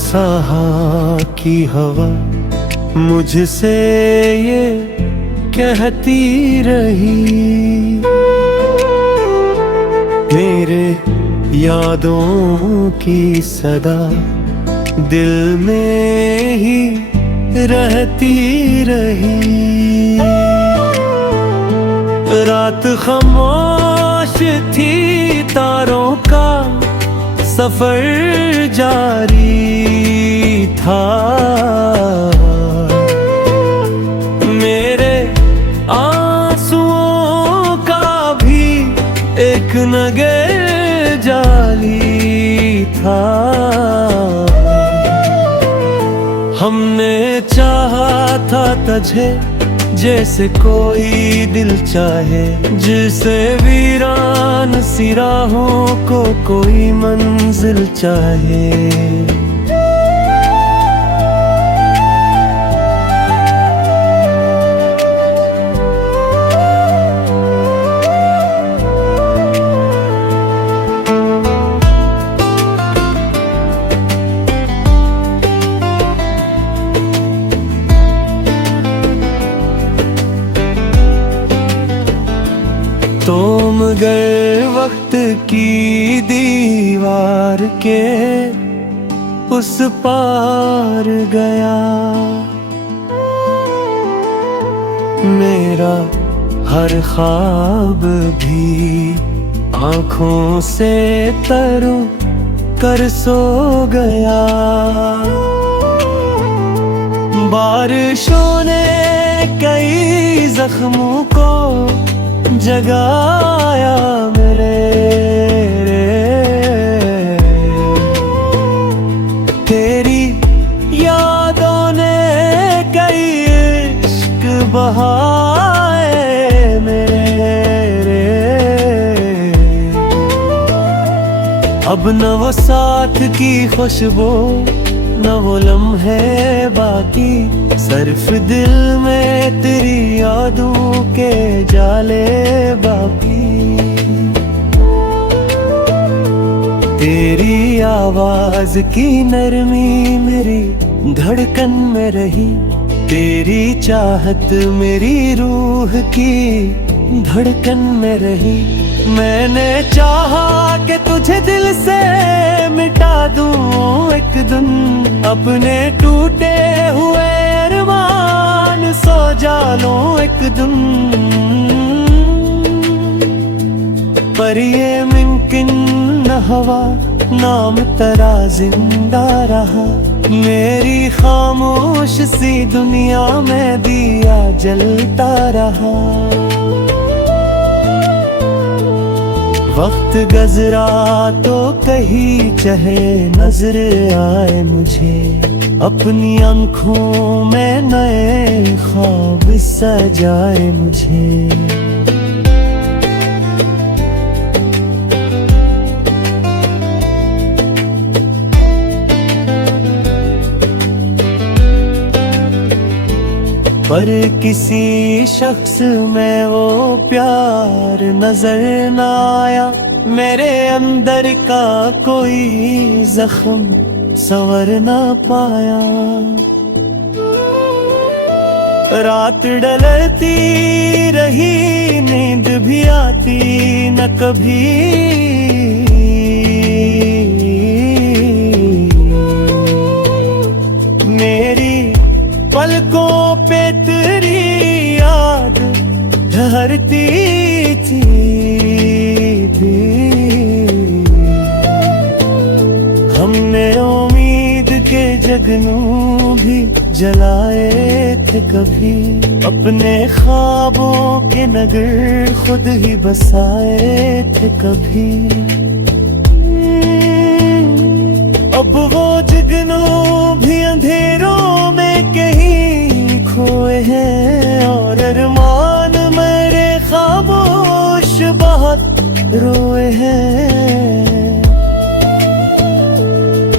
साहा की हवा मुझसे ये कहती रही, मेरे यादों की सदा दिल में ही रहती रही। रात खामोश थी, तारों का सफर जारी था, मेरे आंसुओं का भी एक नगर जाली था। हमने चाहा था तुझे जैसे कोई दिल चाहे, जिसे वीरान सी राहों को कोई मंजिल चाहे। तो मगर वक्त की दीवार के उस पार गया, मेरा हर ख्वाब भी आँखों से तरु कर सो गया। बारिशों ने कई जख्मों को जगाया मेरे, तेरी यादों ने कई इश्क बहाए मेरे। अब न वो साथ की खुशबू, न वो लम्हे बाकी, सिर्फ दिल में तेरी यादों के जाले बाकी। तेरी आवाज की नरमी मेरी धड़कन में रही, तेरी चाहत मेरी रूह की धड़कन में रही। मैंने चाहा कि तुझे दिल से मिटा दूं एक दिन, अपने टूटे हुए अरमान सो जालूं एक दिन, पर ये मुमकिन न हुआ, नाम तेरा जिंदा रहा। मेरी खामोश सी दुनिया में दिया जलता रहा। वक्त गुज़रा तो कहीं चाहे नजर आए मुझे, अपनी आँखों में नए ख्वाब सजाए मुझे। पर किसी शख्स में वो प्यार नजर न आया, मेरे अंदर का कोई जख्म संवर न पाया। रात ढलती रही, नींद भी आती न कभी, मेरी पलकों पे तेरी याद ठहरती थी। हमने उम्मीद के जगनू भी जलाए थे कभी, अपने ख्वाबों के नगर खुद ही बसाए थे कभी। अब वो जगनू भी अंधेरों में कहीं खोए हैं, और अरमान मेरे खामोश बहुत रोए हैं।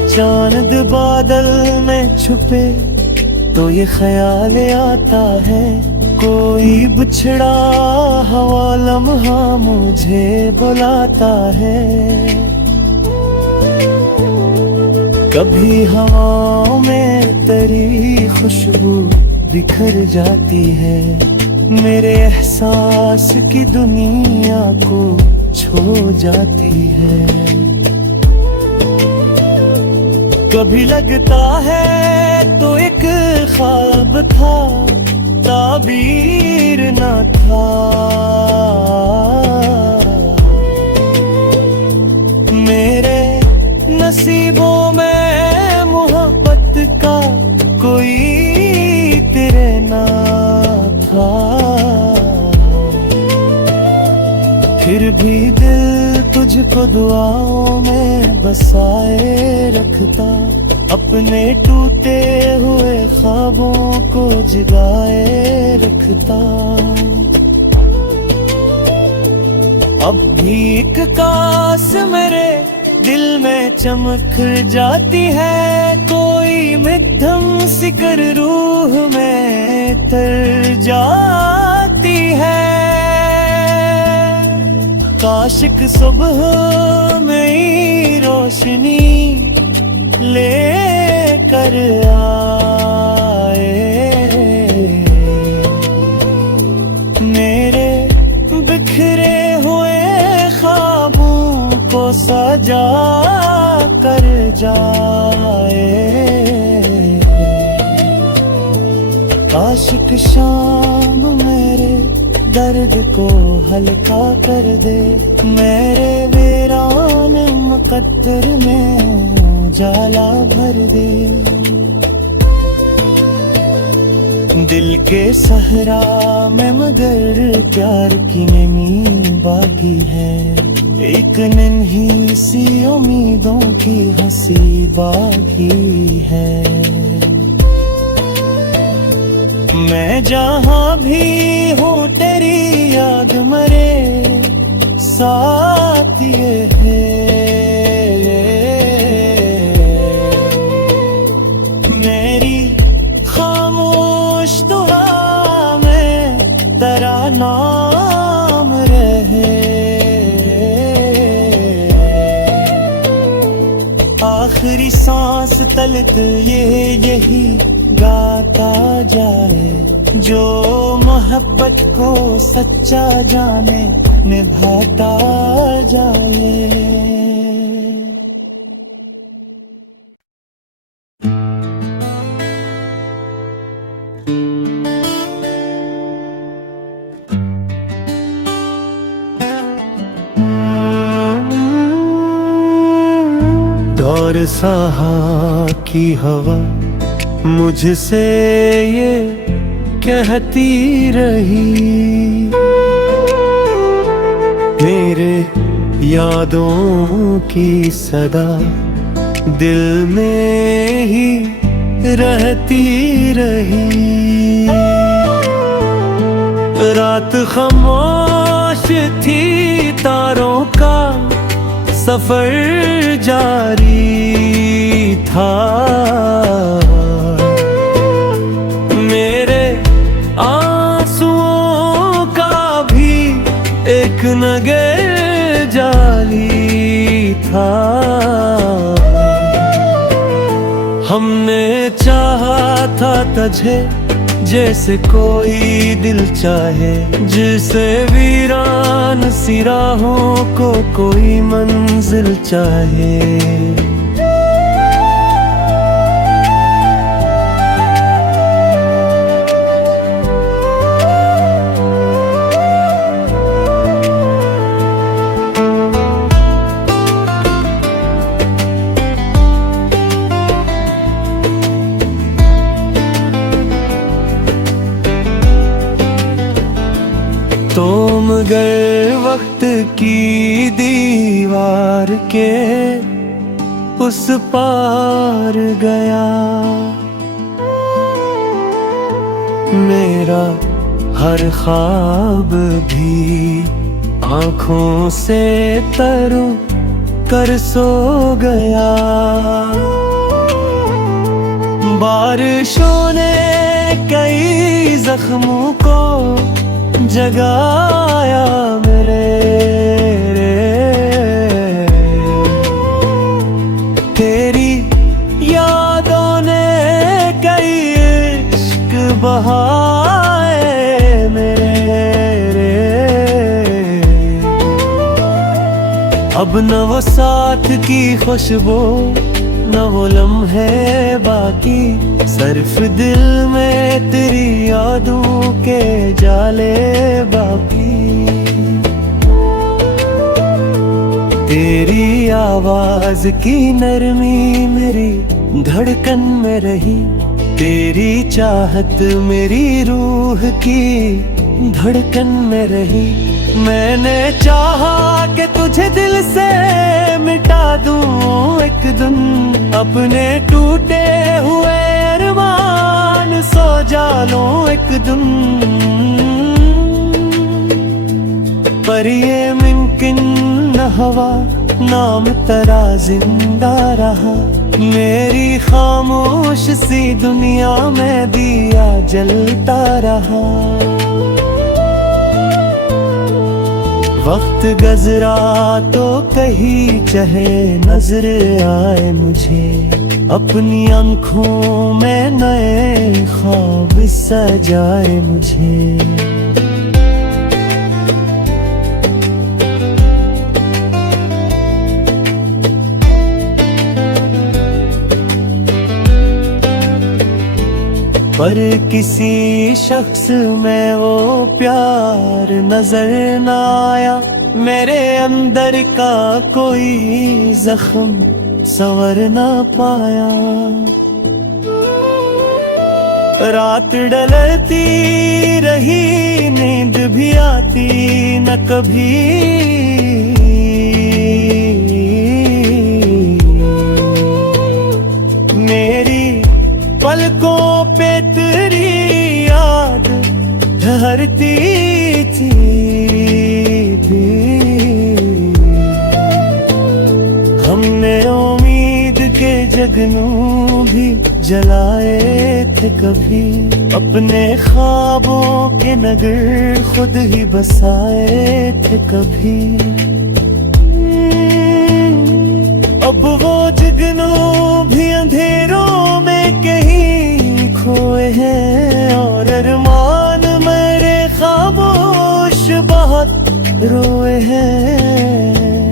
चांद बादल में छुपे तो ये ख्याल आता है, कोई बिछड़ा हवा लम्हा मुझे बुलाता है। कभी हवाओं में तेरी खुशबू बिखर जाती है, मेरे एहसास की दुनिया को छो जाती है। कभी लगता है तो एक ख्वाब था, ताबीर न था। मेरे नसीबों में मोहब्बत का कोई तेरे ना था। फिर भी दिल तुझको दुआओं में बसाए रखता, अपने टूटे हुए ख्वाबों को जगाए रखता। अब भी एक काश मेरे दिल में चमक जाती है, कोई मध्यम सिकर रूह में तर जाती है। काशिक सुबह में ही रोशनी ले कर आए, मेरे बिखरे हुए ख्वाबों को सजा कर जाए। आशिक शाम मेरे दर्द को हल्का कर दे, मेरे वीरान मुकद्दर में उजाला भर दे। दिल के सहरा में मगर प्यार की नमी बाकी है, एक नन्ही सी उम्मीदों की हंसी बाकी है। मैं जहाँ भी हूँ तेरी याद मरे साथ ये है। मेरी खामोश दुआ में तेरा नाम रहे, आखिरी सांस तलक यही गाता जाए, जो मोहब्बत को सच्चा जाने निभाता जाए। दौर सहा की हवा मुझसे ये कहती रही, मेरे यादों की सदा दिल में ही रहती रही। रात खामोश थी, तारों का सफर जारी था, मेरे आंसुओं का भी एक नगर जाली था। हमने चाहा था तुझे जैसे कोई दिल चाहे, जिसे वीरान सी राहों को कोई मंजिल चाहे। तो मगर वक्त की दीवार के उस पार गया, मेरा हर ख्वाब भी आँखों से तरु कर सो गया। बारिशों ने कई जख्मों को जगाया मेरे, तेरी बहाए मेरे। अब न वो साथ की खुशबू, न वो लम्हे बाकी, सिर्फ दिल में तेरी यादों के जाले बाकी। तेरी आवाज की नरमी मेरी धड़कन में रही, तेरी चाहत मेरी रूह की धड़कन में रही। मैंने चाहा कि तुझे दिल से मिटा दूं एक दिन, अपने टूटे हुए अरमान सो जालूं एक दिन। पर ये मुमकिन न हवा, नाम तेरा जिंदा रहा। मेरी खामोश सी दुनिया में दिया जलता रहा। वक्त गुज़रा तो कहीं चाहे नजर आए मुझे, अपनी आँखों में नए ख्वाब सजाए मुझे। पर किसी शख्स में वो प्यार नजर न आया, मेरे अंदर का कोई जख्म संवर न पाया। रात ढलती रही, नींद भी आती न कभी। मेरी पलकों पे तेरी याद ठहरती थी। हमने उम्मीद के जगनू भी जलाए थे कभी, अपने ख्वाबों के नगर खुद ही बसाए थे कभी। अब वो जगनू भी अंधेरों में कहीं खोए हैं, और अरमान मेरे खामोश बहुत रोए हैं।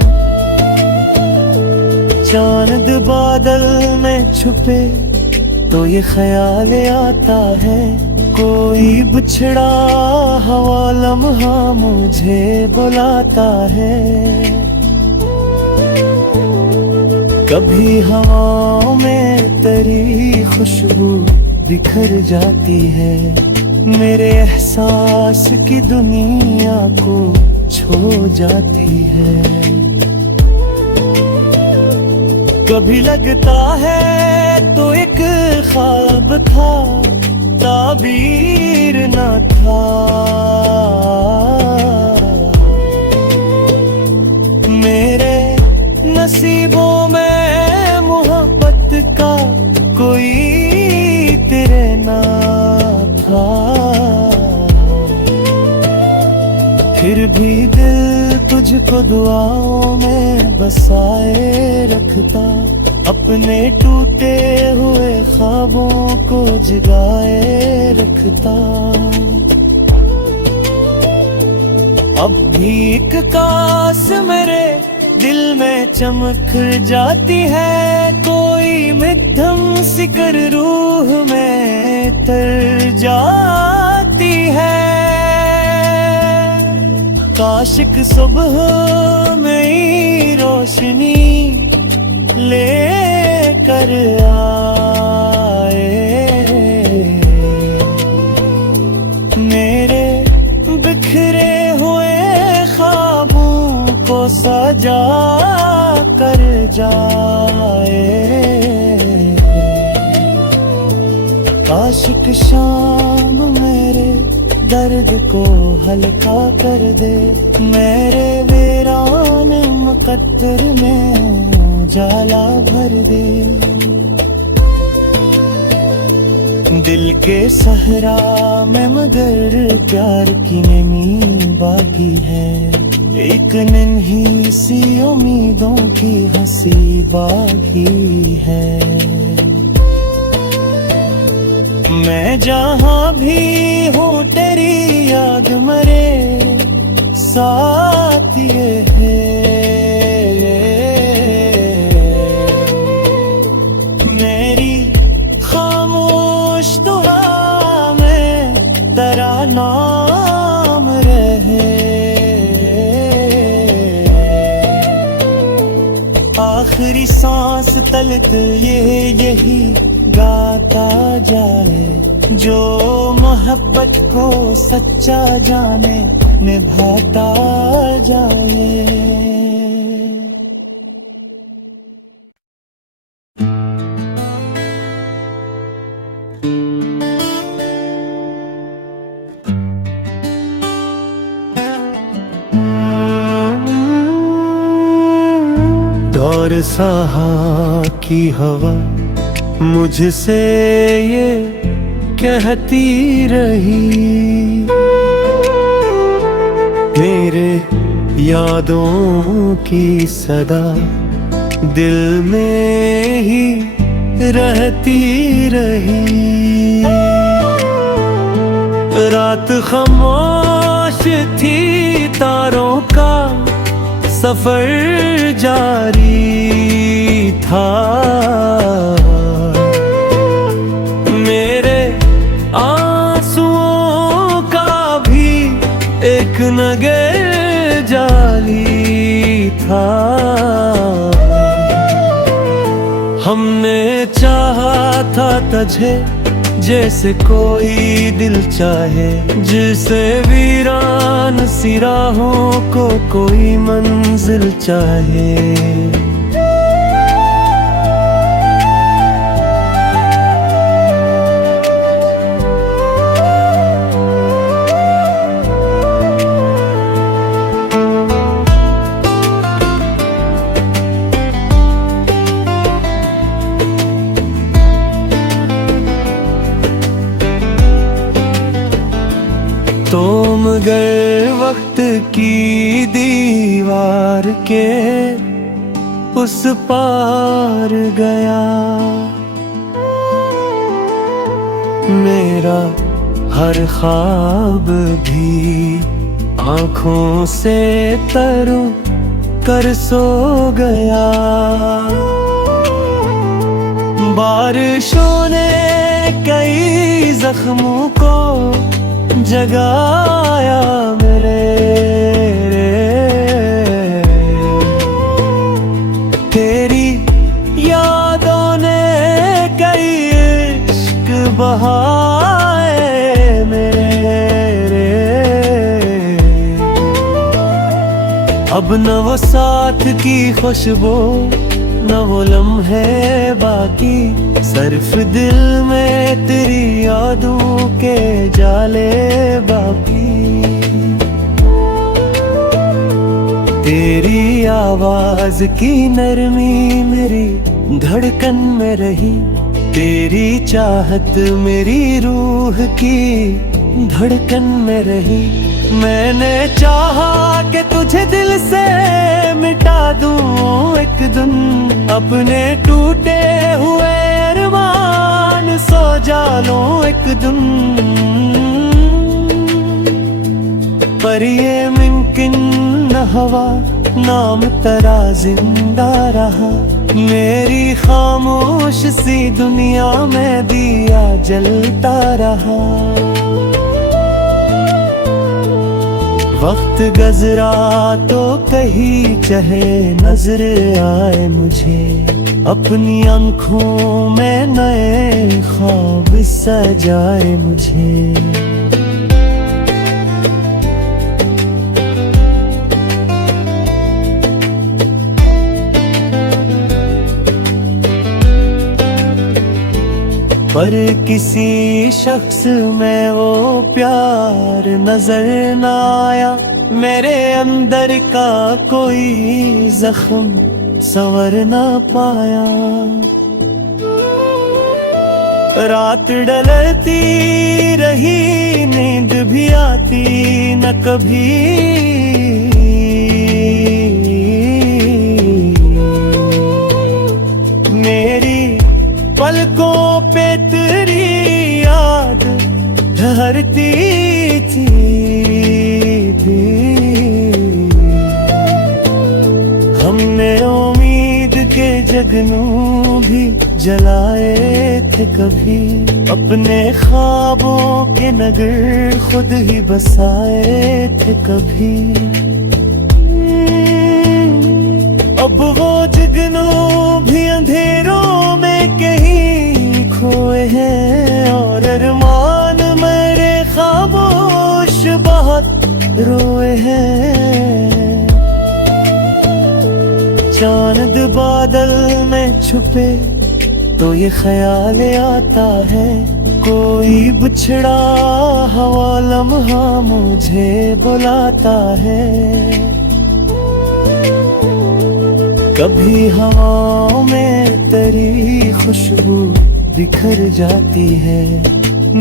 चांद बादल में छुपे तो ये ख्याल आता है, कोई बिछड़ा हवा लम्हा मुझे बुलाता है। कभी हवाओं में तेरी खुशबू बिखर जाती है, मेरे एहसास की दुनिया को छो जाती है। कभी लगता है तो एक ख्वाब था, ताबीर न था। मेरे नसीबों में मोहब्बत का कोई तेरे ना था। फिर भी दिल तुझको दुआओं में बसाए रखता, अपने टूटे हुए ख्वाबों को जगाए रखता। अब भी एक काश मेरे दिल में चमक जाती है, कोई मध्यम सिकर रूह में तर जाती है। काशिक सुबह में रोशनी ले कर आए, मेरे बिखरे हुए ख्वाबों को सजा कर जाए। काशिक शाम मेरे दर्द को हल्का कर दे, मेरे वीरान मुकद्दर में उजाला भर दे। दिल के सहरा में मगर प्यार की नमी बाकी है, एक नन्ही सी उम्मीदों की हंसी बाकी है। मैं जहाँ भी हूँ तेरी याद मरे साथ ये है। मेरी खामोश दुआ में तेरा नाम रहे। आखिरी सांस तलक ये यही गाता जाए, जो मोहब्बत को सच्चा जाने निभाता जाए। दौर सहा की हवा मुझसे ये कहती रही, मेरे यादों की सदा दिल में ही रहती रही। रात खामोश थी, तारों का सफर जारी था। मेरे आंसुओं का भी एक नगे जाली था। हमने चाहा था तुझे जैसे कोई दिल चाहे, जिसे वीरान सी राहों को कोई मंजिल चाहे। तो मगर वक्त की दीवार के उस पार गया, मेरा हर ख्वाब भी आँखों से तरु कर सो गया। बारिशों ने कई जख्मों को जगाया मेरे, तेरी यादों ने कई इश्क बहाए मेरे। अब न वो साथ की खुशबू, न वो लम्हे बाकी, सिर्फ दिल में तेरी यादों के जाले बाकी। तेरी आवाज की नरमी मेरी धड़कन में रही, तेरी चाहत मेरी रूह की धड़कन में रही। मैंने चाहा कि तुझे दिल से मिटा दूं एक दिन, अपने टूटे हुए अरमान सो जालूं एक दिन। पर ये मुमकिन न हवा, नाम तेरा जिंदा रहा। मेरी खामोश सी दुनिया में दिया जलता रहा। वक्त गजरा तो कहीं चाहे नजर आए मुझे, अपनी आँखों में नए ख्वाब सजाए मुझे। पर किसी शख्स में वो प्यार नजर न आया, मेरे अंदर का कोई जख्म संवर न पाया। रात ढलती रही, नींद भी आती न कभी। मेरी पलकों पे तेरी करती थी। हमने उम्मीद के जगनू भी जलाए थे कभी, अपने ख्वाबों के नगर खुद ही बसाए थे कभी। अब वो जगनू भी अंधेरों में कहीं खोए हैं, और अरमान मेरे खामोश बहुत रोए हैं। चांद बादल में छुपे तो ये ख्याल आता है, कोई बिछड़ा हवा लम्हा मुझे बुलाता है। कभी हवाओं में तेरी खुशबू बिखर जाती है,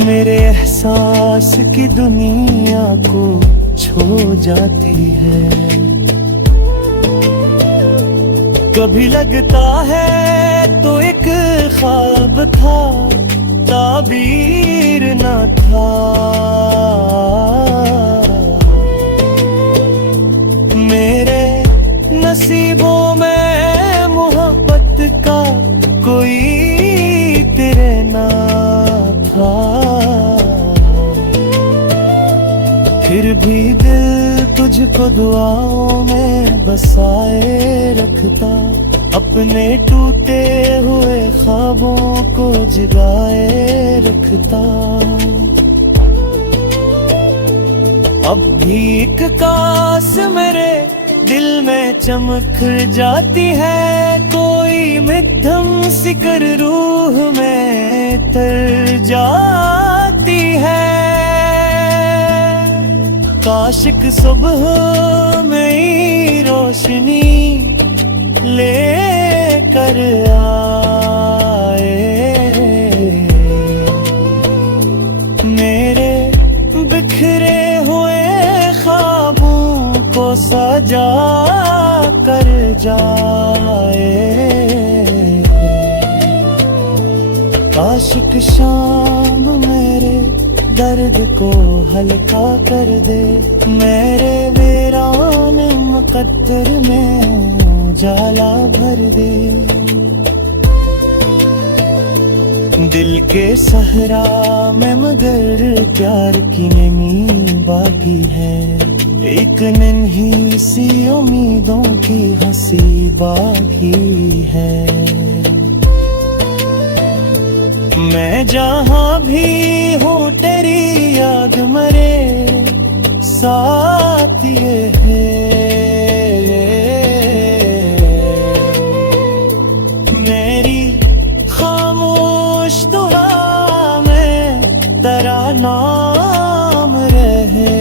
मेरे एहसास की दुनिया को छो जाती है। कभी लगता है तो एक ख्वाब था, ताबीर न था। मेरे नसीबों में मोहब्बत का कोई तेरे ना था। फिर भी दिल तुझको दुआओं में बसाए रखता, अपने टूटे हुए ख्वाबों को जगाए रखता। अब भी एक कास मेरे दिल में चमक जाती है, कोई मध्यम सिकर रूह में तर जाती है। काशिक सुबह में रोशनी ले कर आए, मेरे बिखरे हुए ख्वाबों को सजा कर जाए। काशिक शाम मेरे दर्द को हल्का कर दे, मेरे वीरान मुकद्दर में उजाला भर दे। दिल के सहरा में मगर प्यार की नमी बाकी है, एक नन्ही सी उम्मीदों की हंसी बाकी है। मैं जहाँ भी हूँ तेरी याद मरे साथ ये है। मेरी खामोश दुआ में तेरा नाम रहे,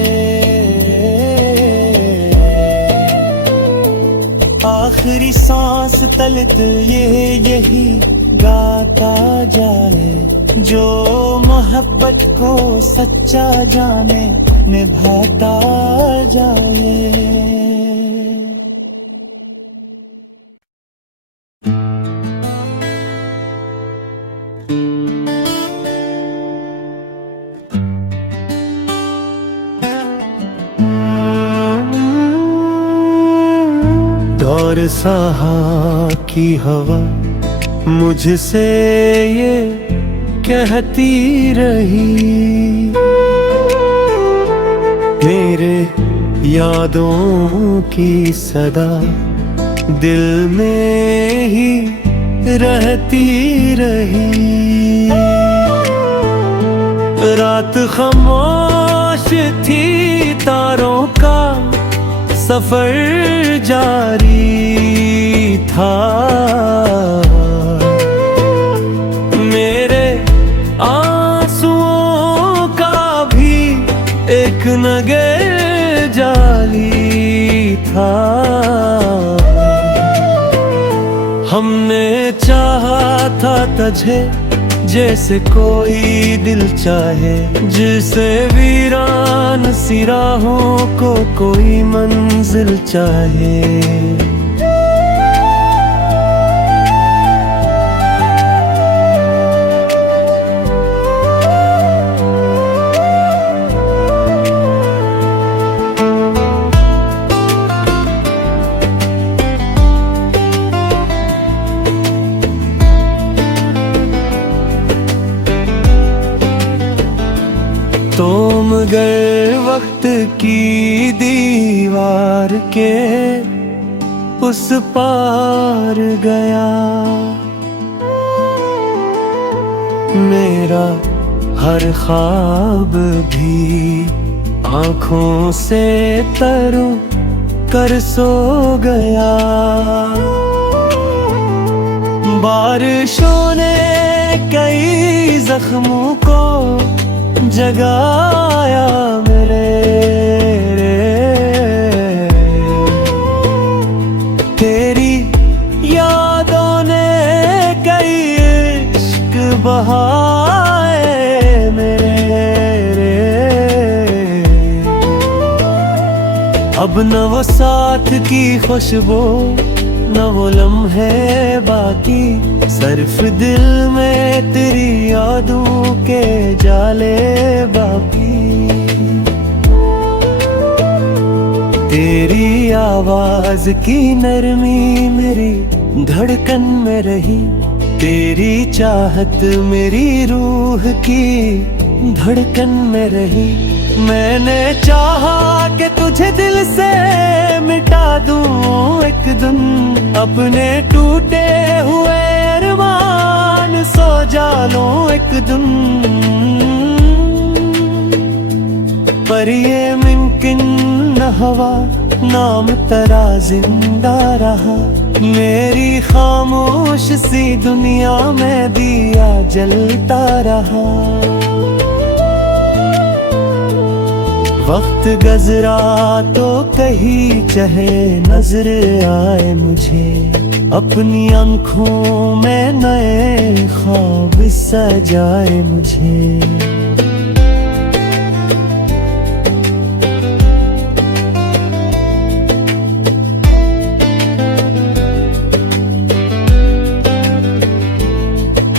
आखिरी सांस तलक यही गाता जाए, जो मोहब्बत को सच्चा जाने निभाता जाए। दौर सहा की हवा मुझसे ये कहती रही, मेरे यादों की सदा दिल में ही रहती रही। रात खामोश थी, तारों का सफर जारी था। मेरे आंसुओं का भी एक नगर जाली था। हमने चाहा था तुझे जैसे कोई दिल चाहे, जिसे वीरान सी राहों को कोई मंजिल चाहे। मगर वक्त की दीवार के उस पार गया। मेरा हर ख्वाब भी आँखों से तरू कर सो गया। बारिशों ने कई जख्मों को जगाया मेरे। तेरी यादों ने कई इश्क बहाए मेरे। अब न वो साथ की खुशबू न वो लम्हे बाकी, सिर्फ दिल में तेरी यादों के जाले बाकी। तेरी आवाज की नरमी मेरी धड़कन में रही। तेरी चाहत मेरी रूह की धड़कन में रही। मैंने चाहा कि तुझे दिल से मिटा दूं एक दिन, अपने टूटे हुए अरमान सो जालूं एक दिन। पर ये मुमकिन न हुआ, नाम तेरा जिंदा रहा। मेरी खामोश सी दुनिया में दिया जलता रहा। वक्त गजरा तो कहीं चाहे नजर आए मुझे, अपनी आँखों में नए ख्वाब सजाए मुझे।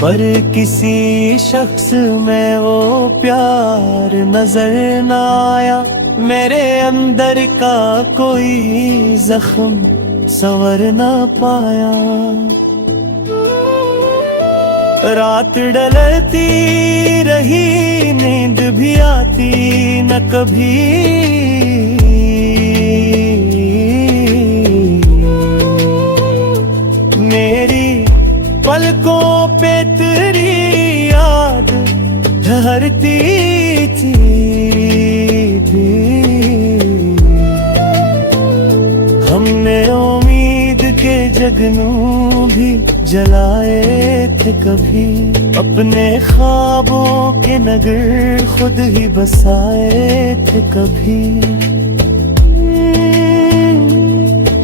पर किसी शख्स में वो प्यार नजर न आया। मेरे अंदर का कोई जख्म संवर न पाया। रात ढलती रही, नींद भी आती न कभी। मेरी पलकों पे तेरी याद ठहरती थी। हमने उम्मीद के जगनू भी जलाए थे कभी। अपने ख्वाबों के नगर खुद ही बसाए थे कभी।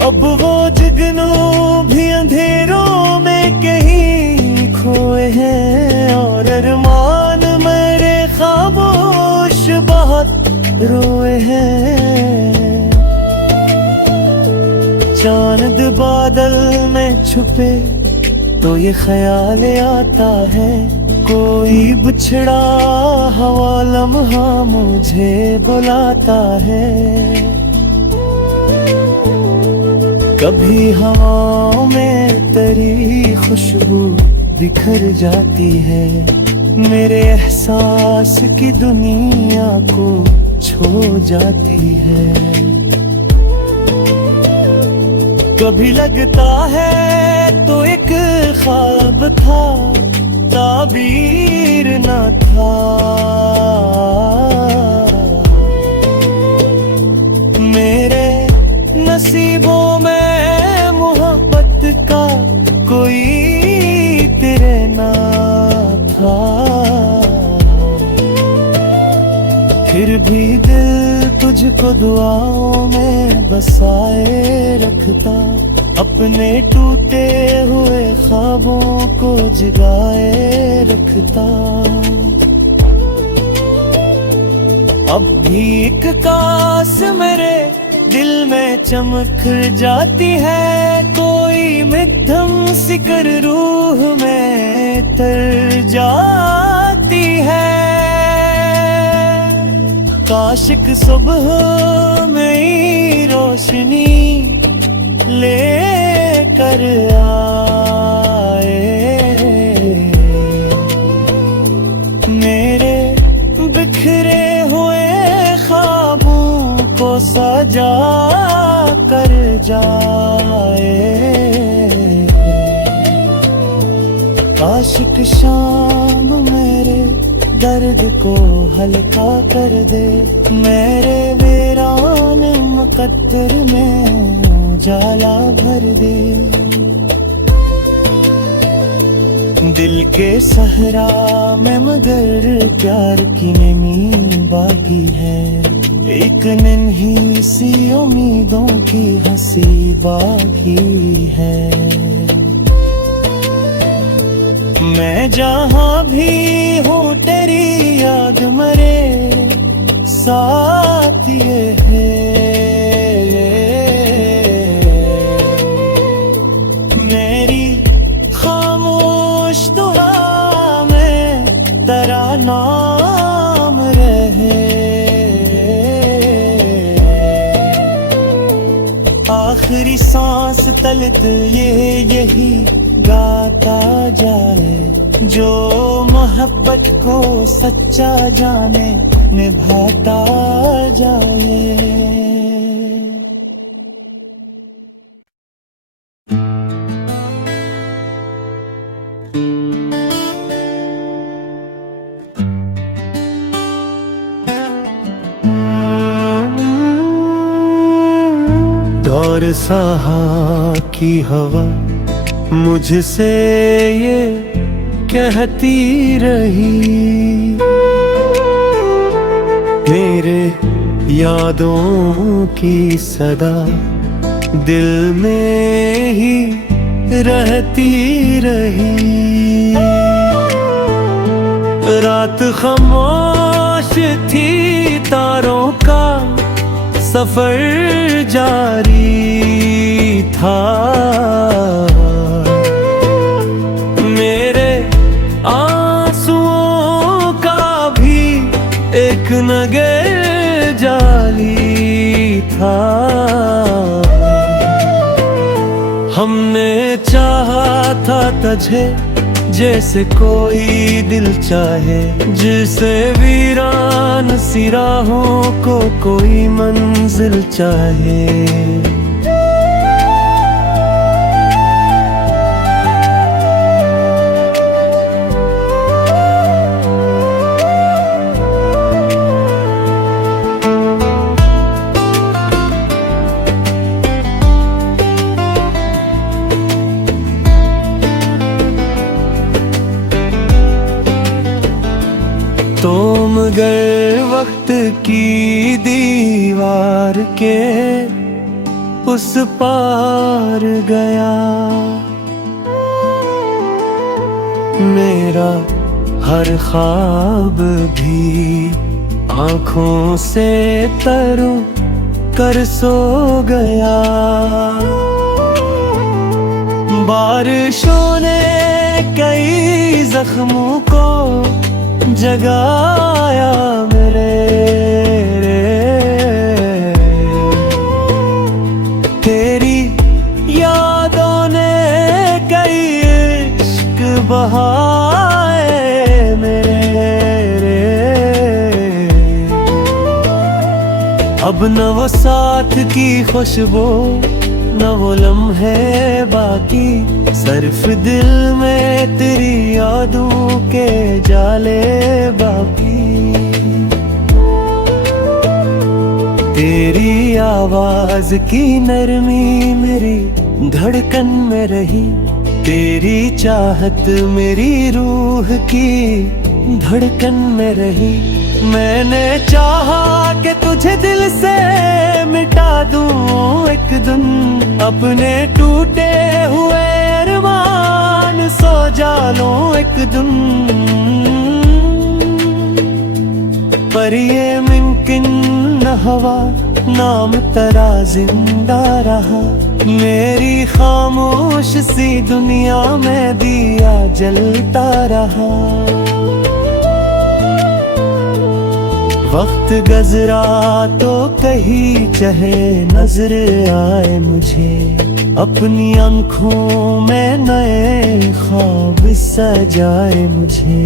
अब वो जगनू भी अंधेरों में कहीं खोए हैं, और अरमान मेरे खामोश बहुत रोए हैं। चांद बादल में छुपे तो ये ख्याल आता है, कोई बिछड़ा हवा लम्हा मुझे बुलाता है। कभी हवाओं में तेरी खुशबू बिखर जाती है, मेरे एहसास की दुनिया को छो जाती है। कभी लगता है तो एक ख्वाब था, ताबीर न था। मेरे नसीबों में मोहब्बत का कोई तेरे ना था। फिर भी दिल तुझको दुआओं में बसाए रखता, अपने टूटे हुए ख्वाबों को जगाए रखता। अब भी एक कास मेरे दिल में चमक जाती है, कोई मध्यम सिकर रूह में तर जाती है। काशिक सुबह में रोशनी ले कर आए, मेरे बिखरे हुए सजा कर जाए। आशिक शाम मेरे दर्द को हल्का कर दे, मेरे वीरान मुकद्दर में उजाला भर दे। दिल के सहरा में मगर प्यार की नमी बाकी है, एक नन्ही सी उम्मीदों की हंसी बाकी है। मैं जहाँ भी हूँ तेरी याद मरे साथ ये है। मेरी खामोश दुआ में तेरा नाम रहे, आखिरी सांस तलक यही गाता जाए, जो मोहब्बत को सच्चा जाने निभाता जाए। दौर सहा की हवा मुझसे ये कहती रही, मेरे यादों की सदा दिल में ही रहती रही। रात खामोश थी, तारों का सफर जारी था, मेरे आंसुओं का भी एक नगर जाली था। हमने चाहा था तुझे जैसे कोई दिल चाहे, जिसे वीरान सी राहों को कोई मंजिल चाहे। तो मगर वक्त की दीवार के उस पार गया, मेरा हर ख्वाब भी आँखों से तरु कर सो गया। बारिशों ने कई जख्मों को जगाया मेरे, तेरी यादों ने कई इश्क बहाए मेरे। अब न वो साथ की खुशबू, न वो लम्हे बाकी, सिर्फ दिल में तेरी यादों के जाले बाकी। तेरी आवाज की नरमी मेरी धड़कन में रही, तेरी चाहत मेरी रूह की धड़कन में रही। मैंने चाहा कि तुझे दिल से मिटा दूं एक दिन, अपने टूटे हुए अरमान सो जालूं एक दिन। पर ये मुमकिन न हवा, नाम तेरा जिंदा रहा, मेरी खामोश सी दुनिया में दिया जलता रहा। वक्त गजरा तो कहीं चाहे नजर आए मुझे, अपनी आँखों में नए ख्वाब सजाए मुझे।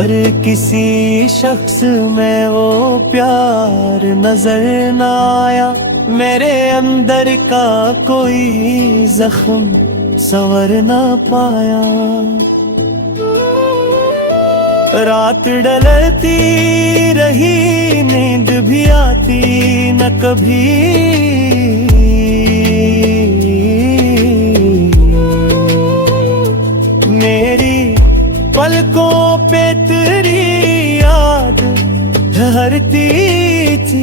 पर किसी शख्स में वो प्यार नजर न आया। मेरे अंदर का कोई जख्म संवर न पाया। रात ढलती रही, नींद भी आती न कभी। मेरी पलकों पे तेरी याद ठहरती थी।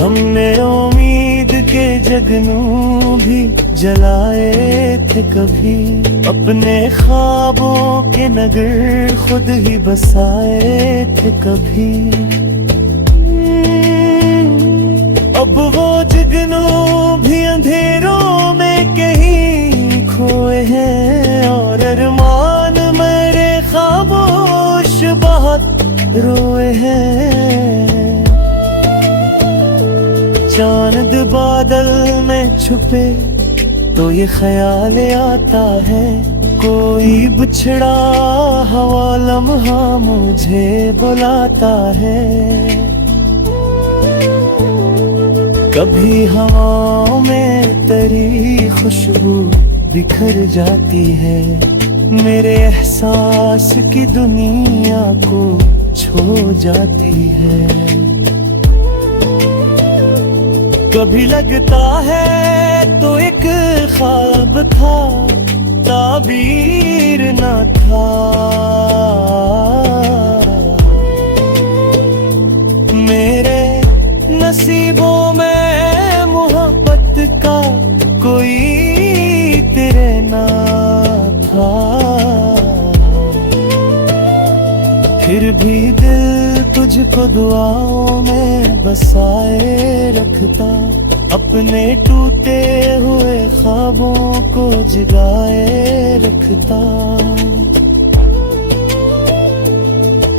हमने उम्मीद के जगनू भी जलाए थे कभी। अपने ख्वाबों के नगर खुद ही बसाए थे कभी। अब वो जगनू भी अंधेरों में कहीं खोए हैं, और अरमान मेरे खामोश बहुत रोए हैं। चांद बादल में छुपे तो ये ख्याल आता है, कोई बिछड़ा हवा लम्हा मुझे बुलाता है। कभी हवाओं में तेरी खुशबू बिखर जाती है, मेरे एहसास की दुनिया को छो जाती है। कभी लगता है तो एक ख्वाब था, ताबीर न था। मेरे नसीबों में मोहब्बत का कोई तेरे ना था। फिर भी दिल तुझको दुआओं में बसाए रखता, अपने टूटे हुए ख्वाबों को जगाए रखता।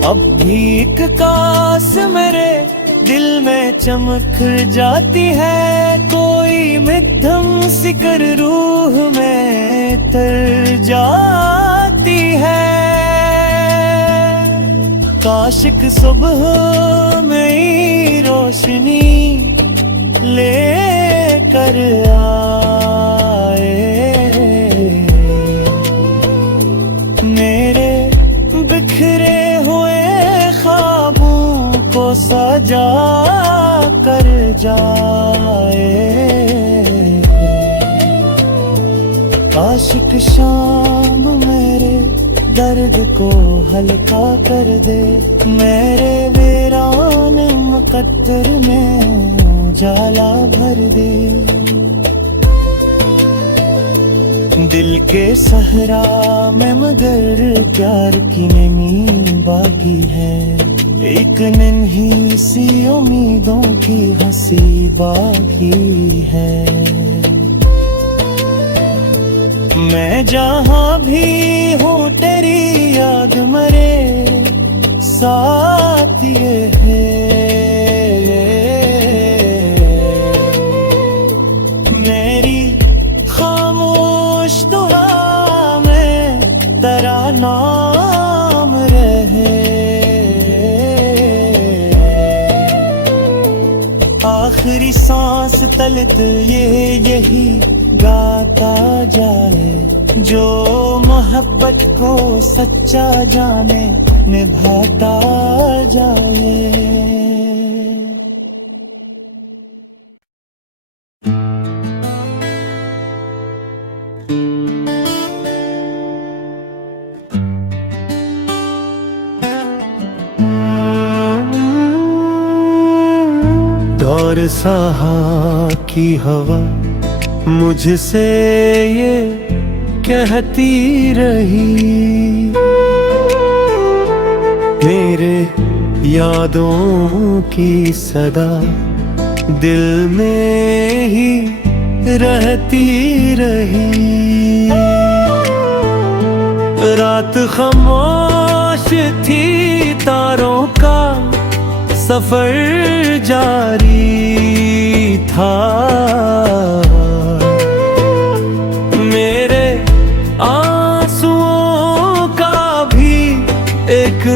अब भी एक काश मेरे दिल में चमक जाती है, कोई मध्यम सिकर रूह में तर जाती है। काशिक सुबह में रोशनी ले कर आए, मेरे बिखरे हुए ख्वाबों को सजा कर जाए। काशिक शाम मेरे दर्द को हल्का कर दे, मेरे वीरान मुकद्दर में उजाला भर दे। दिल के सहरा में मगर प्यार की नमी बाकी है, एक नन्ही सी उम्मीदों की हंसी बाकी है। मैं जहाँ भी हूँ तेरी याद मरे साथ ये है। मेरी खामोश दुआ में तेरा नाम रहे। आखिरी सांस तलक ये यही गाता जाए, जो मोहब्बत को सच्चा जाने निभाता जाए। दौर सहा की हवा मुझसे ये कहती रही, मेरे यादों की सदा दिल में ही रहती रही। रात खामोश थी, तारों का सफर जारी था। मेरे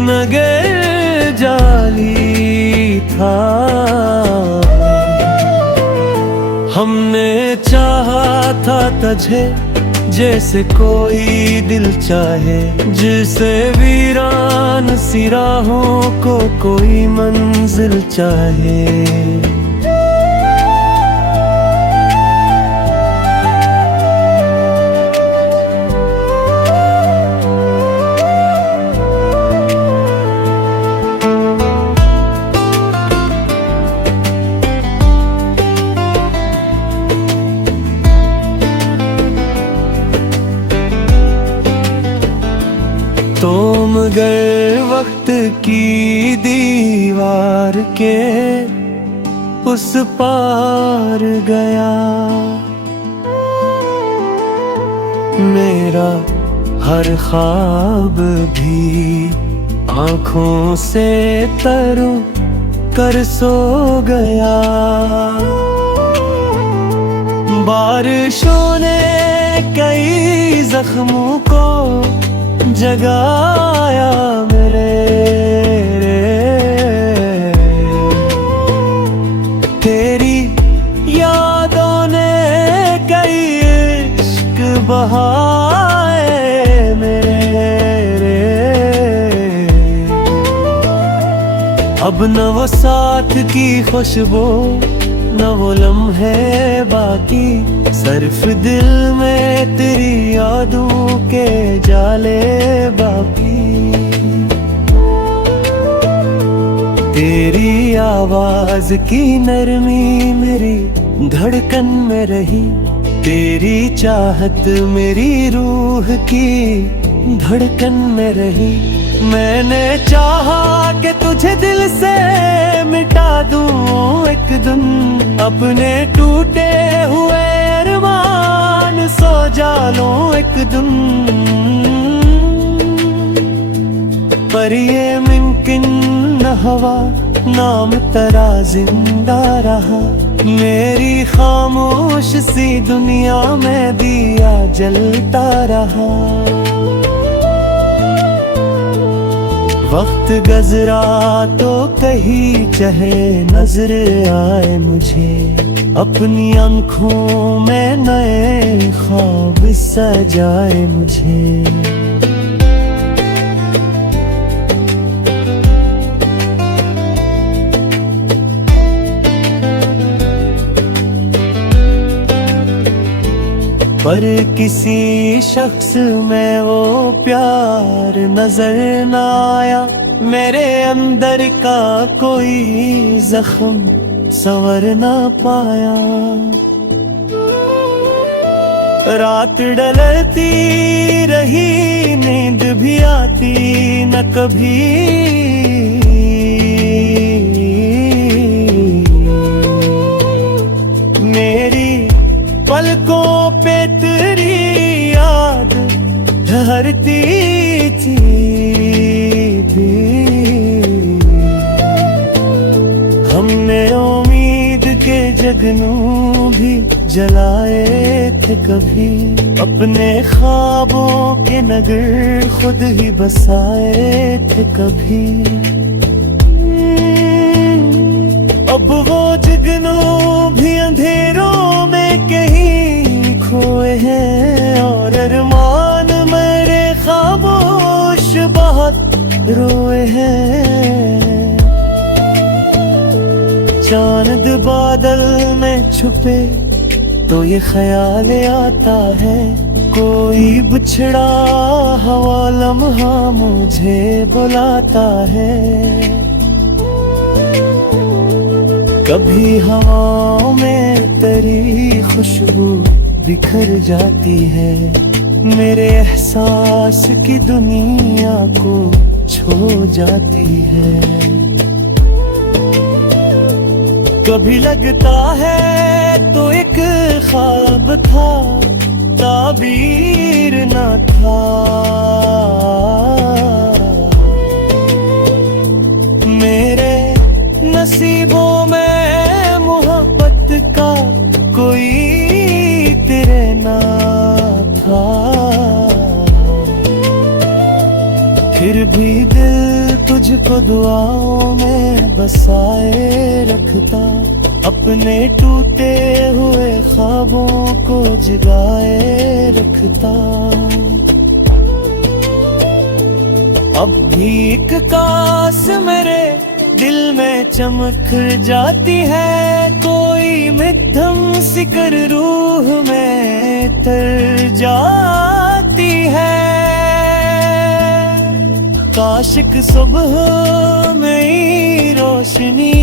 नगर जाली था। हमने चाहा था तुझे जैसे कोई दिल चाहे, जिसे वीरान सी राहों को कोई मंजिल चाहे। तो मगर वक्त की दीवार के उस पार गया, मेरा हर ख्वाब भी आँखों से तरु कर सो गया। बारिशों ने कई जख्मों को जगाया मेरे, तेरी यादों ने कई इश्क बहाए मेरे। अब न वो साथ की खुशबू न वो लम्हे बाकी, सिर्फ दिल में तेरी यादों के जाले बाकी। तेरी आवाज की नरमी मेरी धड़कन में रही, तेरी चाहत मेरी रूह की धड़कन में रही। मैंने चाहा कि तुझे दिल से मिटा दूं एक दिन, अपने टूटे हुए अरमान सो जालूं एक दिन। पर ये मुमकिन न हुआ, नाम तेरा जिंदा रहा। मेरी खामोश सी दुनिया में दिया जलता रहा। वक्त गुज़रा तो कहीं चाहे नजर आए मुझे, अपनी आँखों में नए ख्वाब सजाए मुझे। पर किसी शख्स में वो प्यार नजर न आया, मेरे अंदर का कोई जख्म संवर न पाया। रात ढलती रही नींद भी आती न कभी, मेरी पलकों पे तेरी याद ठहरती थी। हमने उम्मीद के जगनू भी जलाए थे कभी, अपने ख्वाबों के नगर खुद ही बसाए थे कभी। अब वो जगनू भी अंधेरों में कहीं खोए हैं, और अरमान मेरे खामोश बहुत रोए हैं। चांद बादल में छुपे तो ये ख्याल आता है, कोई बिछड़ा हवा लम्हा मुझे बुलाता है। कभी हवाओं में तेरी खुशबू बिखर जाती है, मेरे एहसास की दुनिया को छो जाती है। कभी लगता है तो एक ख्वाब था, ताबीर न था। मेरे नसीबों में मोहब्बत का कोई तेरे ना था, फिर भी दिल तुझको दुआओं में बसाए रखता, अपने टूटे हुए ख्वाबों को जगाए रखता। अब भी एक काश मेरे दिल में चमक जाती है, कोई मध्यम सिकर रूह में तर जाती है। काश एक सुबह में रोशनी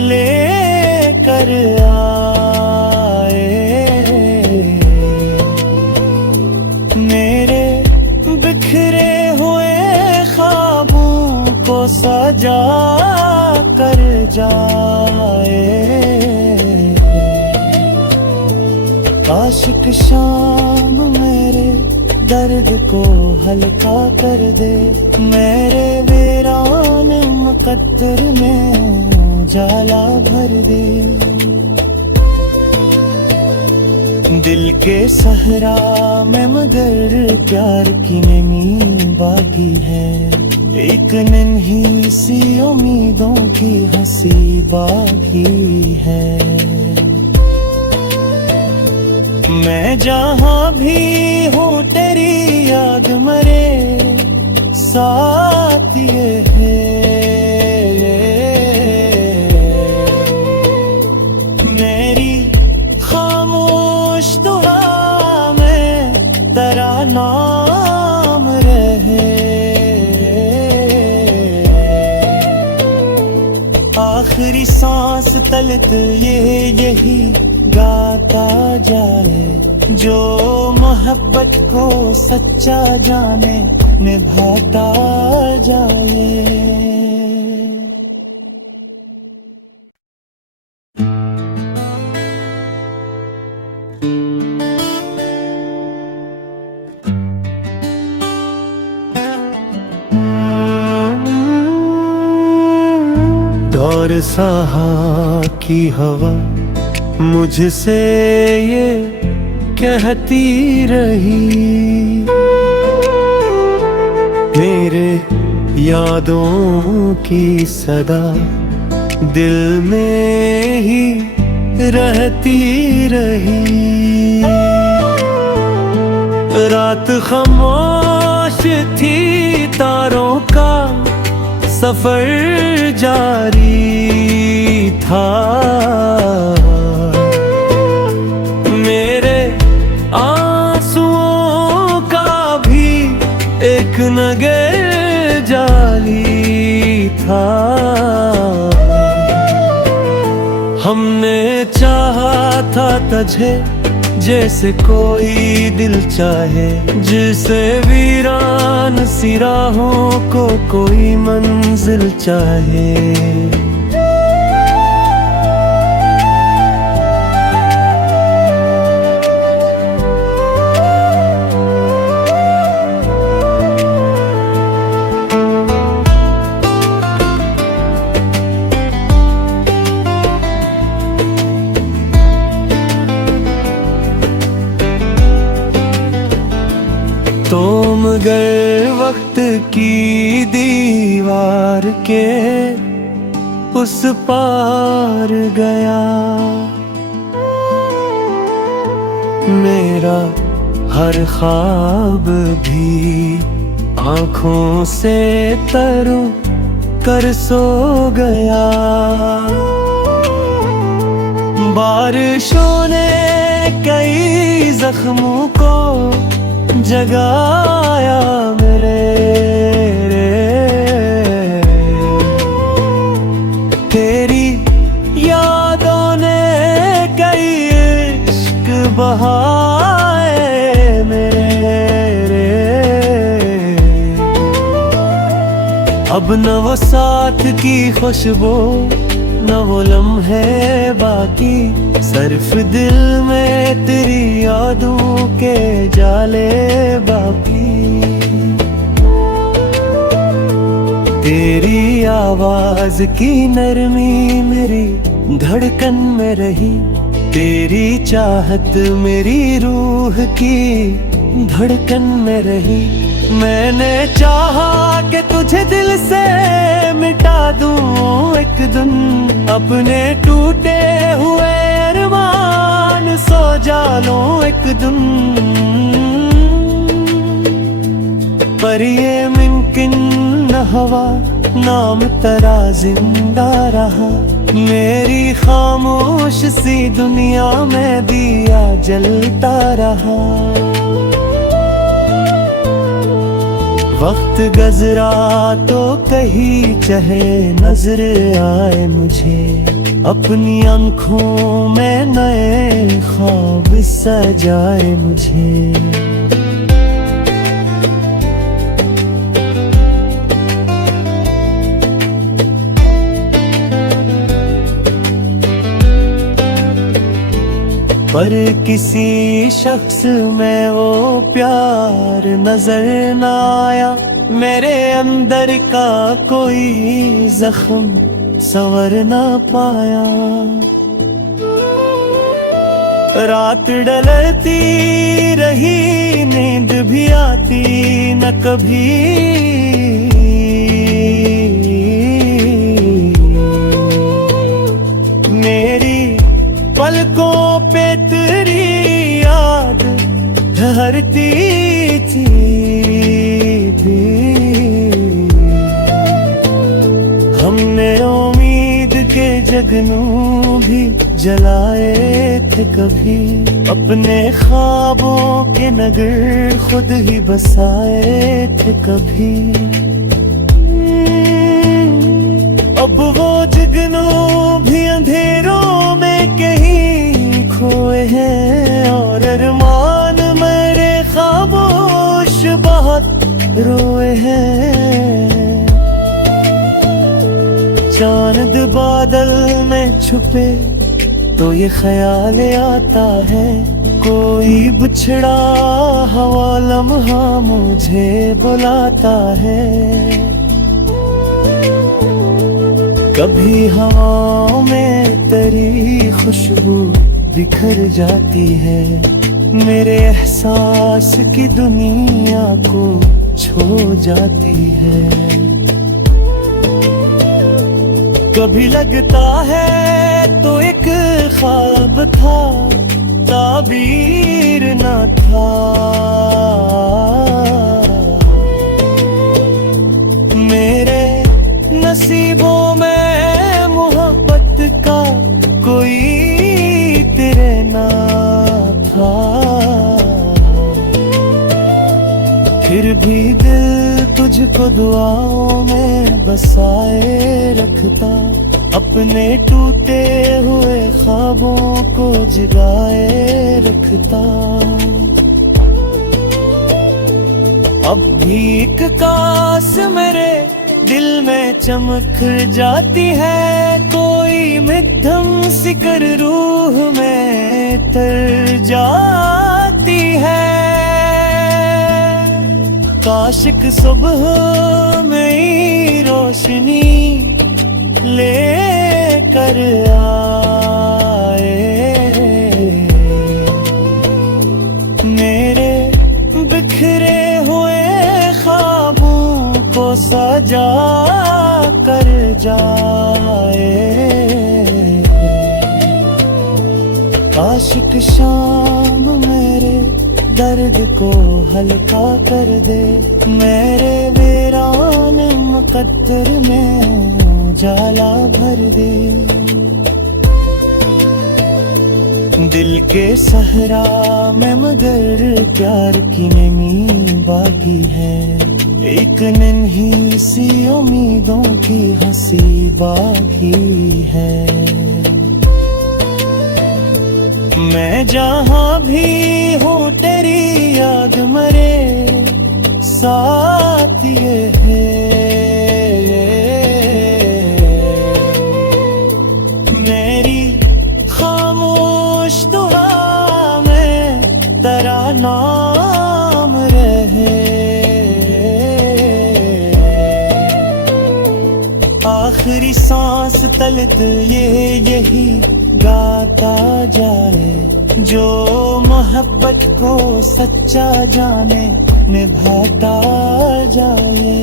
ले कर आए, मेरे बिखरे हुए ख्वाबों को सजा कर जाए। काश एक शाम मेरे दर्द को हल्का कर दे, मेरे वीरान मुकद्दर में उजाला भर दे। दिल के सहरा में मगर प्यार की नमी बाकी है, एक नन्ही सी उम्मीदों की हंसी बाकी है। मैं जहाँ भी हूँ तेरी याद मरे साथ ये है। मेरी खामोश दुआ में तेरा नाम रहे, आखिरी सांस तलक यही गाता जाए, जो मोहब्बत को सच्चा जाने निभाता जाए। दौर सहा की हवा मुझसे ये कहती रही, मेरे यादों की सदा दिल में ही रहती रही। रात खामोश थी, तारों का सफर जारी था, मेरे आंसुओं का भी एक नगर जाली था। हमने चाहा था तुझे जैसे कोई दिल चाहे, जिसे वीरान सी राहों को कोई मंजिल चाहे। तो मगर वक्त की दीवार के उस पार गया, मेरा हर ख्वाब भी आँखों से तरु कर सो गया। बारिशों ने कई जख्मों को जगाया मेरे, तेरी यादों ने कई इश्क बहाए मेरे। अब न वो साथ की खुशबू, न वो लम्हे बाकी, सिर्फ दिल में तेरी यादों के जाले बाकी। तेरी आवाज की नरमी मेरी धड़कन में रही, तेरी चाहत मेरी रूह की धड़कन में रही। मैंने चाहा कि तुझे दिल से मिटा दूं एक दिन, अपने टूटे हुए अरमान सो जालूं एक दिन, पर ये मुमकिन न हुआ, नाम तेरा जिंदा रहा, मेरी खामोश सी दुनिया में दिया जलता रहा। वक्त गुज़रा तो कहीं चाहे नजर आए मुझे, अपनी आँखों में नए ख्वाब सजाए मुझे। पर किसी शख्स में वो प्यार नजर न आया, मेरे अंदर का कोई जख्म संवर न पाया। रात ढलती रही, नींद भी आती न कभी, मेरी पलकों पे तेरी याद ठहरती थी। हमने उम्मीद के जगनू भी जलाए थे कभी, अपने ख्वाबों के नगर खुद ही बसाए थे कभी। अब वो जगनू भी अंधेरों में कहीं खोए हैं, और अरमान मेरे खामोश बहुत रोए हैं। चांद बादल में छुपे तो ये ख्याल आता है, कोई बिछड़ा हवा लम्हा मुझे बुलाता है। कभी हवाओं में तेरी खुशबू बिखर जाती है, मेरे एहसास की दुनिया को छो जाती है। कभी लगता है तो एक ख्वाब था, ताबीर न था। मेरे नसीबों में मोहब्बत का कोई तेरे ना था, फिर भी दिल तुझको दुआओं में बसाए रखता, अपने टूटे हुए ख्वाबों को जगाए रखता। अब भी एक काश मेरे दिल में चमक जाती है, कोई मध्यम सिकर रूह में तर जाती है। काशिक सुबह में रोशनी ले कर आए, मेरे बिखरे हुए ख्वाबों को सजा कर जाए। आशिक शाम मेरे दर्द को हल्का कर दे, मेरे वीरान मुकद्दर में उजाला भर दे। दिल के सहरा में मगर प्यार की नमी बाकी है, एक नन्ही सी उम्मीदों की हंसी बाकी है। मैं जहाँ भी हूँ तेरी याद मरे साथ ये है, मेरी खामोश दुआ में तेरा नाम रहे। आखिरी सांस तलक ये यही गाता जाए, जो मोहब्बत को सच्चा जाने निभाता जाए।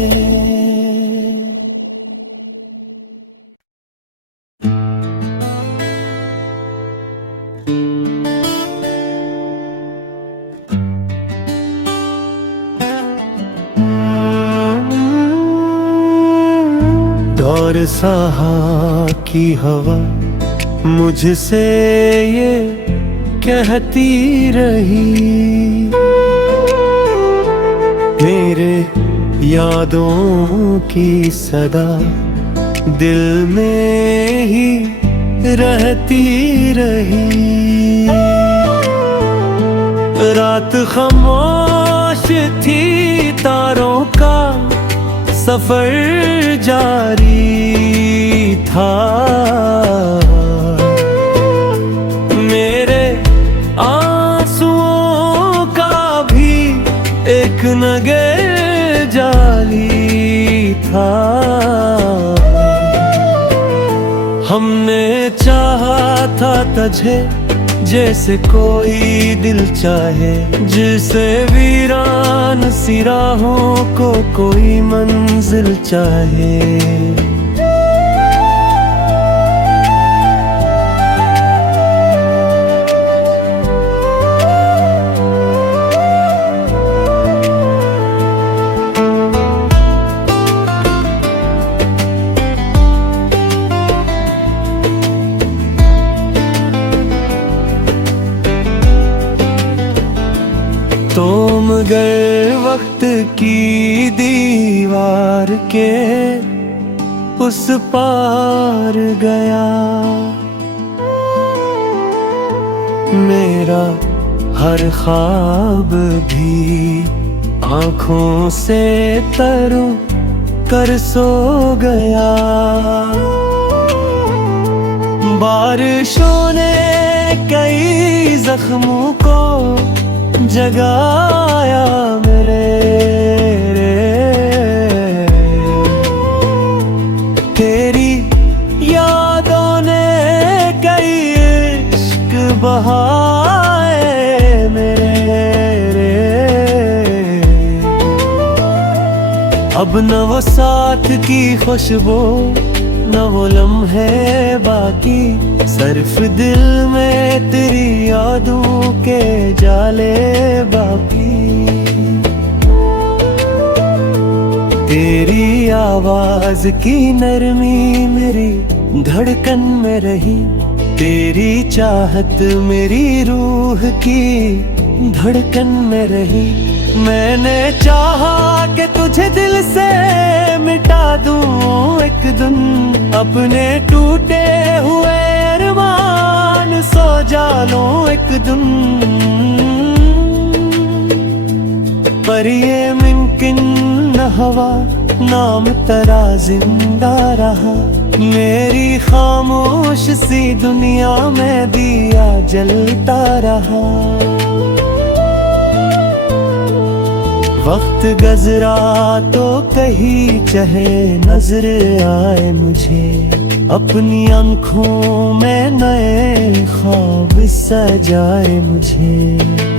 और सहा की हवा मुझसे ये कहती रही, मेरे यादों की सदा दिल में ही रहती रही। रात खामोश थी, तारों का सफर जारी था, मेरे आंसुओं का भी एक नगर जाली था। हमने चाहा था तुझे जैसे कोई दिल चाहे, जिसे वीरान सी राहों को कोई मंजिल चाहे। तो मगर वक्त की दीवार के उस पार गया, मेरा हर ख्वाब भी आँखों से तरू कर सो गया। बारिशों ने कई जख्मों को जगाया मेरे, तेरी यादों ने कई इश्क बहाए मेरे। अब न वो साथ की खुशबू, न वो लम्हे बाकी, सिर्फ दिल में तेरी यादों के जाले बाकी। तेरी आवाज की नरमी मेरी धड़कन में रही, तेरी चाहत मेरी रूह की धड़कन में रही। मैंने चाहा कि तुझे दिल से मिटा दूं एक दिन, अपने टूटे हुए अरमान सो जालूं एक दिन। पर ये मुमकिन न हवा, नाम तेरा जिंदा रहा, मेरी खामोश सी दुनिया में दिया जलता रहा। वक्त गजरा तो कहीं चाहे नजर आए मुझे, अपनी आँखों में नए ख्वाब सजाए मुझे।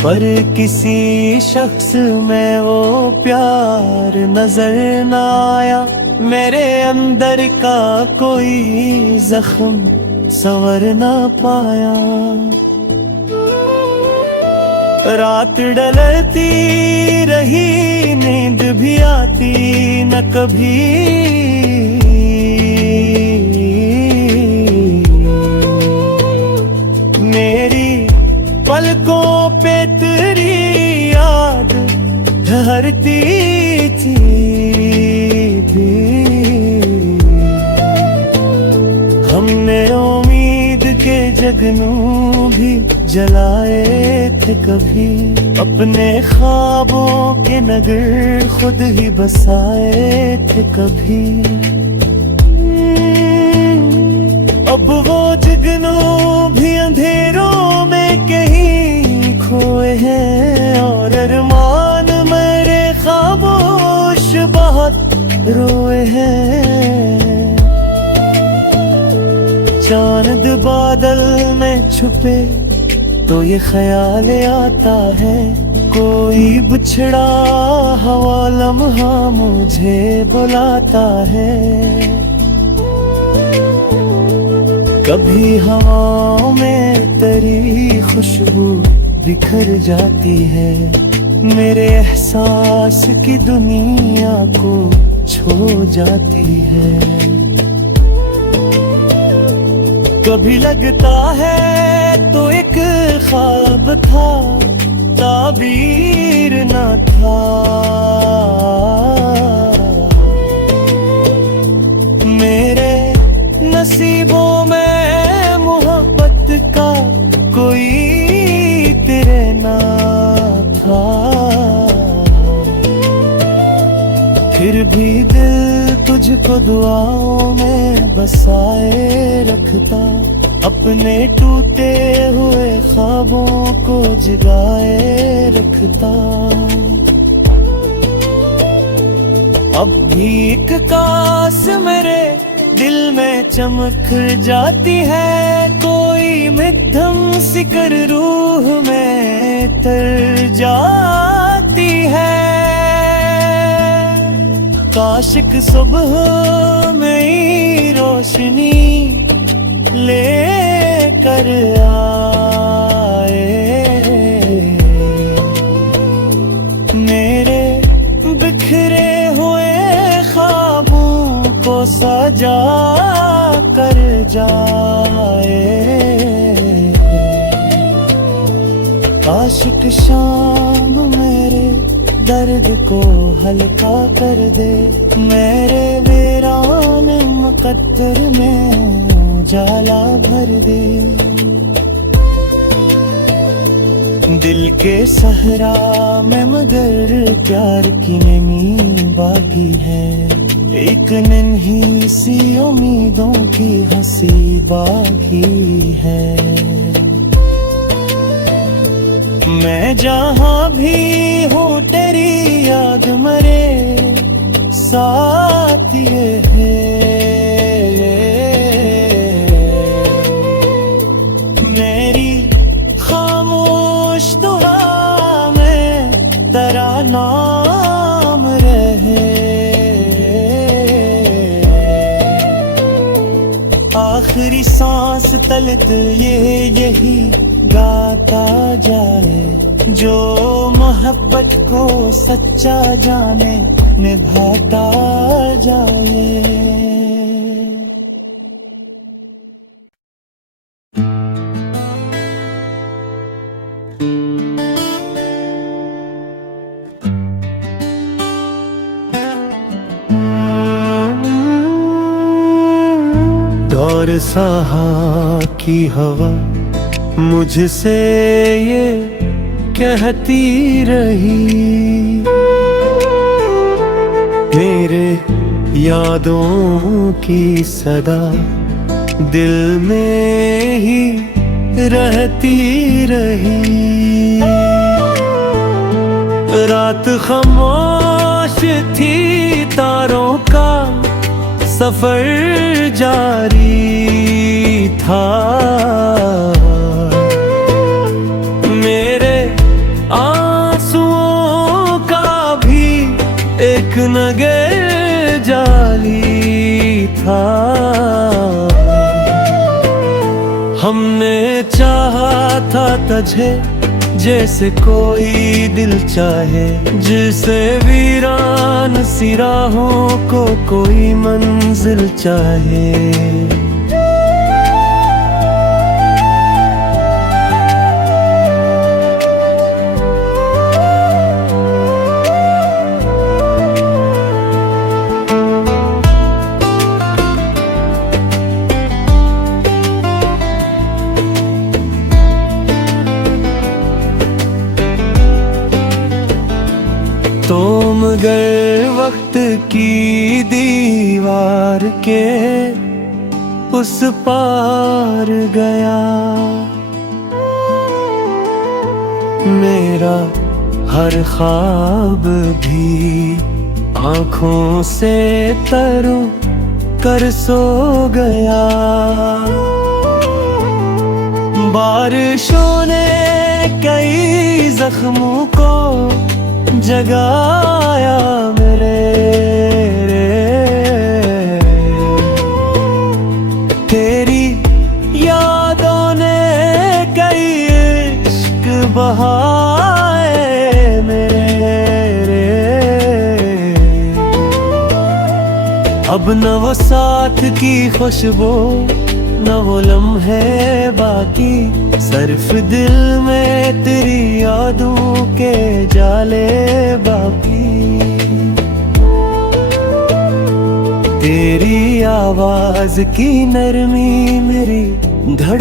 पर किसी शख्स में वो प्यार नजर न आया, मेरे अंदर का कोई जख्म संवर न पाया। रात ढलती रही, नींद भी आती न कभी, मेरी पलकों पे तेरी याद ठहरती थी। हमने उम्मीद के जगनू भी जलाए थे कभी, अपने ख्वाबों के नगर खुद ही बसाए थे कभी। अब वो जगनू भी अंधेरों में कहीं खोए हैं, और अरमान मेरे खामोश बहुत रोए हैं। चांद बादल में छुपे तो ये ख्याल आता है, कोई बिछड़ा हवा लम्हा मुझे बुलाता है। कभी हवाओं में तेरी खुशबू बिखर जाती है, मेरे एहसास की दुनिया को छो जाती है। कभी लगता है तो एक ख्वाब था, ताबीर न था। मेरे नसीबों में मोहब्बत का कोई तेरे ना था। फिर भी दिल तुझको दुआओं में बसाए रखता, अपने टूटे हुए ख्वाबों को जगाए रखता। अब भी एक काश मेरे दिल में चमक जाती है, कोई मध्यम सिकर रूह में तर जाती है। काशिक सुबह में रोशनी ले कर आए, मेरे बिखरे हुए ख्वाबों को सजा कर जाए। आशिक शाम मेरे दर्द को हल्का कर दे, मेरे वीरान मुकद्दर में उजाला भर दे। दिल के सहरा में मगर प्यार की नमी बाकी है, एक नन्ही सी उम्मीदों की हंसी बाकी है। मैं जहाँ भी हूँ तेरी याद मरे साथ ये है। मेरी खामोश दुआ में तेरा नाम रहे, आखिरी सांस तलक यही गाता जाए, जो मोहब्बत को सच्चा जाने निभाता जाए। दौर सहा की हवा मुझसे ये कहती रही, मेरे यादों की सदा दिल में ही रहती रही। रात खामोश थी, तारों का सफर जारी था। मेरे आंसुओं का भी एक नगर जाली था। हमने चाहा था तुझे जैसे कोई दिल चाहे, जिसे वीरान सी राहों को कोई मंजिल चाहे। तो मगर वक्त की दीवार के उस पार गया, मेरा हर ख्वाब भी आँखों से तरु कर सो गया। बारिशों ने कई जख्मों को जगाया मेरे। तेरी यादों ने कई इश्क बहाए मेरे। अब न वो साथ की खुशबू न वो लम्हे बाकी, सिर्फ दिल में तेरी यादों के जाले बाकी। तेरी आवाज की नरमी मेरी धड़